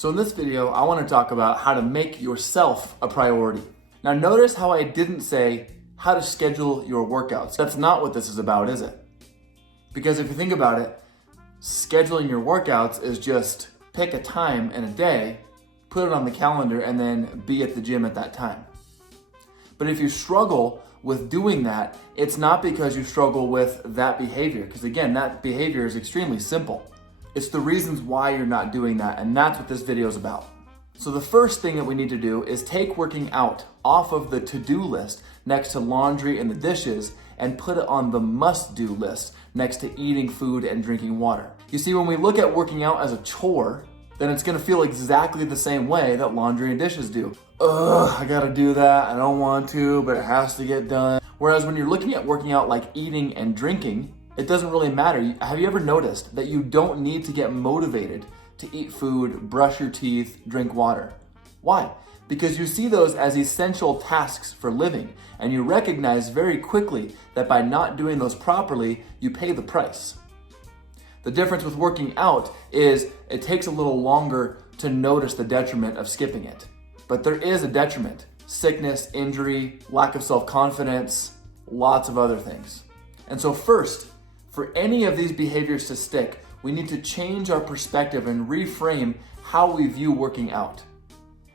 So in this video, I want to talk about how to make yourself a priority. Now notice how I didn't say how to schedule your workouts. That's not what this is about, is it? Because if you think about it, scheduling your workouts is just pick a time in a day, put it on the calendar, and then be at the gym at that time. But if you struggle with doing that, it's not because you struggle with that behavior, because again, that behavior is extremely simple. It's the reasons why you're not doing that, and that's what this video is about. So the first thing that we need to do is take working out off of the to-do list next to laundry and the dishes and put it on the must-do list next to eating food and drinking water. You see, when we look at working out as a chore, then it's gonna feel exactly the same way that laundry and dishes do. Ugh, I gotta do that, I don't want to, but it has to get done. Whereas when you're looking at working out like eating and drinking, it doesn't really matter. Have you ever noticed that you don't need to get motivated to eat food, brush your teeth, drink water? Why? Because you see those as essential tasks for living, and you recognize very quickly that by not doing those properly, you pay the price. The difference with working out is it takes a little longer to notice the detriment of skipping it. But there is a detriment: sickness, injury, lack of self-confidence, lots of other things. And so first, for any of these behaviors to stick, we need to change our perspective and reframe how we view working out.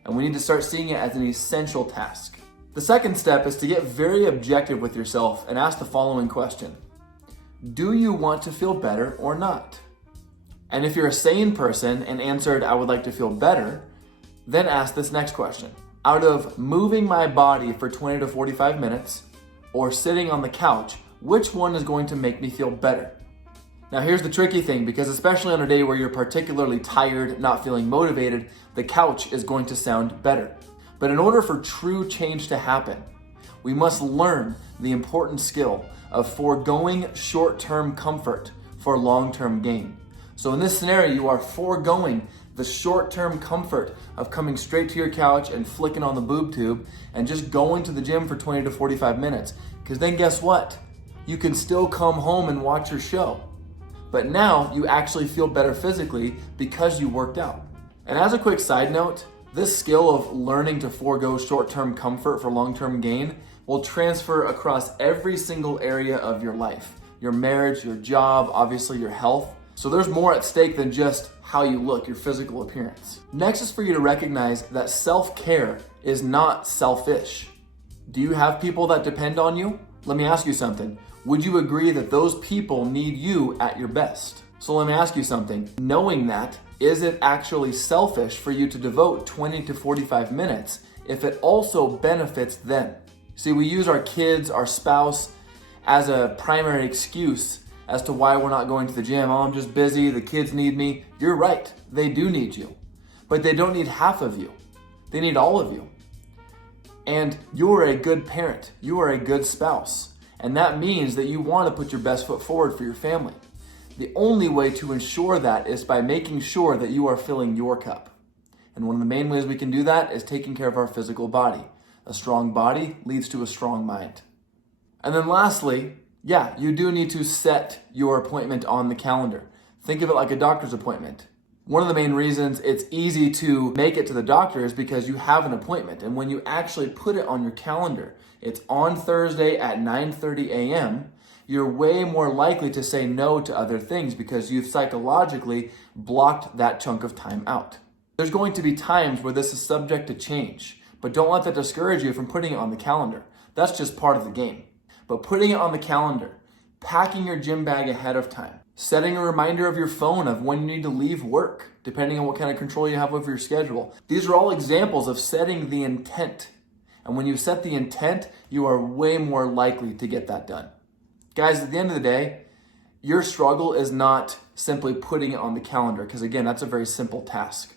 And we need to start seeing it as an essential task. The second step is to get very objective with yourself and ask the following question: do you want to feel better or not? And if you're a sane person and answered, I would like to feel better, then ask this next question: out of moving my body for 20 to 45 minutes or sitting on the couch, which one is going to make me feel better? Now here's the tricky thing, because especially on a day where you're particularly tired, not feeling motivated, the couch is going to sound better. But in order for true change to happen, we must learn the important skill of foregoing short-term comfort for long-term gain. So in this scenario, you are foregoing the short-term comfort of coming straight to your couch and flicking on the boob tube and just going to the gym for 20 to 45 minutes. Because then guess what? You can still come home and watch your show. But now you actually feel better physically because you worked out. And as a quick side note, this skill of learning to forego short-term comfort for long-term gain will transfer across every single area of your life. Your marriage, your job, obviously your health. So there's more at stake than just how you look, your physical appearance. Next is for you to recognize that self-care is not selfish. Do you have people that depend on you? Let me ask you something. Would you agree that those people need you at your best? So let me ask you something. Knowing that, is it actually selfish for you to devote 20 to 45 minutes if it also benefits them? See, we use our kids, our spouse, as a primary excuse as to why we're not going to the gym. Oh, I'm just busy, the kids need me. You're right, they do need you. But they don't need half of you. They need all of you. And you are a good parent. You are a good spouse. And that means that you want to put your best foot forward for your family. The only way to ensure that is by making sure that you are filling your cup. And one of the main ways we can do that is taking care of our physical body. A strong body leads to a strong mind. And then lastly, yeah, you do need to set your appointment on the calendar. Think of it like a doctor's appointment. One of the main reasons it's easy to make it to the doctor is because you have an appointment. And when you actually put it on your calendar, it's on Thursday at 9:30 a.m., you're way more likely to say no to other things because you've psychologically blocked that chunk of time out. There's going to be times where this is subject to change, but don't let that discourage you from putting it on the calendar. That's just part of the game. But putting it on the calendar, packing your gym bag ahead of time, setting a reminder of your phone of when you need to leave work, depending on what kind of control you have over your schedule. These are all examples of setting the intent. And when you set the intent, you are way more likely to get that done. Guys, at the end of the day, your struggle is not simply putting it on the calendar, because again, that's a very simple task.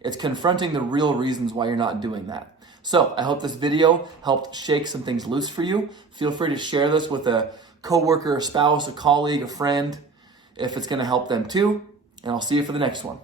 It's confronting the real reasons why you're not doing that. So I hope this video helped shake some things loose for you. Feel free to share this with a coworker, a spouse, a colleague, a friend, if it's gonna help them too. And I'll see you for the next one.